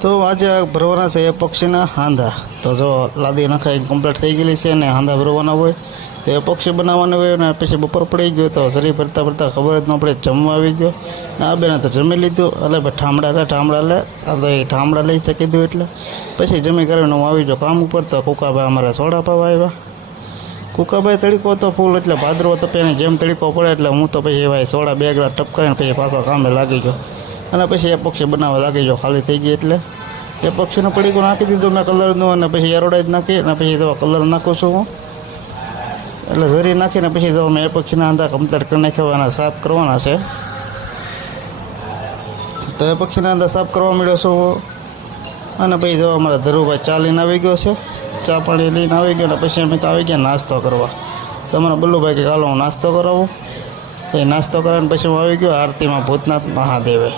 તો આજે ભરવાના છે એ પક્ષીના હાંધા. તો જો લાદી નખાઈ કમ્પ્લીટ થઈ ગયેલી છે ને હાંધા ભરવાના હોય તો એ પક્ષી બનાવવાનું હોય. ને પછી બપોર પડી ગયો તો શરીર ભરતા ભરતા ખબર જ ન પડે જમવા આવી ગયો. ને આ બેને તો જમી લીધું. એટલે ભાઈ ઠામડા લે આ તો એ ઠામડા લઈ શકી દીધું. એટલે પછી જમી કરીને હું આવી ગયો કામ ઉપર. તો કુકાભાઈ અમારે સોડા પાવા આવ્યા. કુકાભાઈ તડીકો તો ફૂલ એટલે ભાદરવો તપે ને જેમ તડીકો પડે એટલે હું તો પછી ભાઈ સોડા 2 ગ્લાસ ટપ કરીને પછી પાછો કામે લાગી ગયો. અને પછી એ પક્ષી બનાવવા લાગી ગયો. ખાલી થઈ ગઈ એટલે એ પક્ષીને પડીકો નાખી દીધું ને કલરનું. અને પછી એરોડા જ નાખી અને પછી તો કલર નાખું છું હું. એટલે ઝરી નાખીને પછી તો મેં એ પક્ષીના અંદા કમ્પ્લીટ કરી નાખ્યા અને સાફ કરવાના છે. તો એ પક્ષીના અંદર સાફ કરવા મળ્યો છું. અને પછી જો અમારા ધરુભાઈ ચા લઈને આવી ગયો છે. ચા પાણી લઈને આવી ગયો. અને પછી અમે તો આવી ગયા નાસ્તો કરવા. તો અમારા બલ્લુભાઈ કે ચાલો હું નાસ્તો કરાવું. તો એ નાસ્તો કરાવીને પછી હું આવી ગયો આરતીમાં ભૂતનાથ મહાદેવે.